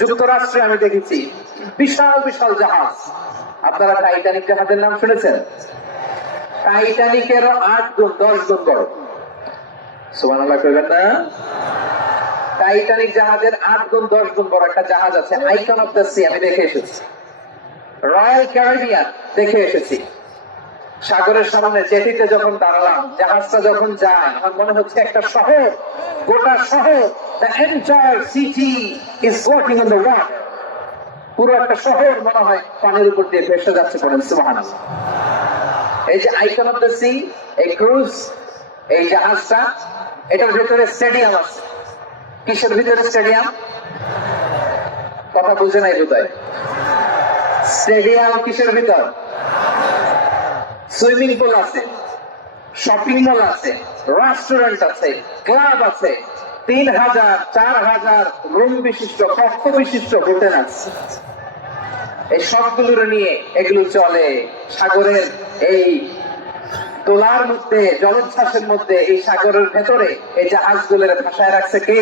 যুক্তরাষ্ট্রে আমি দেখেছি বিশাল বিশাল জাহাজ। আপনারা টাইটানিক জাহাজের নাম শুনেছেন? টাইটানিকেরও 8 গুণ 10 গুণ বড়। সুবহানাল্লাহ কইবেন না? টাইটানিক জাহাজের 8 গুণ 10 গুণ বড় একটা জাহাজ আছে, আইকন অফ দ্য সি, আমি দেখে এসেছি। রয়্যাল ক্যারিবিয়ান দেখে এসেছি। সাগরের সামনে জেটিতে যখন দাঁড়ালাম, জাহাজটা যখন যায়, আমার মনে হচ্ছে একটা শহর, গোটা শহর, the entire city is floating on the water. পুরো একটা শহর মনে হয় পানির উপর দিয়ে ভেসে যাচ্ছে। পড়েন সুবহানাল্লাহ। এই যে আইকন অফ দ্য সি, এই ক্রুজ, এই জাহাজটা, এটার ভিতরে স্টেডিয়াম আছে। কিসের ভিতরে স্টেডিয়াম? কথা বুঝে নাই বোধহয়। স্টেডিয়াম কিসের ভিতর? সুইমিং পুল আছে, শপিং মল আছে, রেস্টুরেন্ট আছে, ক্লাব আছে, 3000 4000 রুম বিশিষ্ট, কক্ষ বিশিষ্ট হোটেল আছে। এই সবগুলোর নিয়ে এগুলো চলে সাগরের এই তোলার মধ্যে, জলোচ্ছ্বাসের মধ্যে, এই সাগরের ভেতরে এই জাহাজগুলোর ভাসায় রাখছে কে?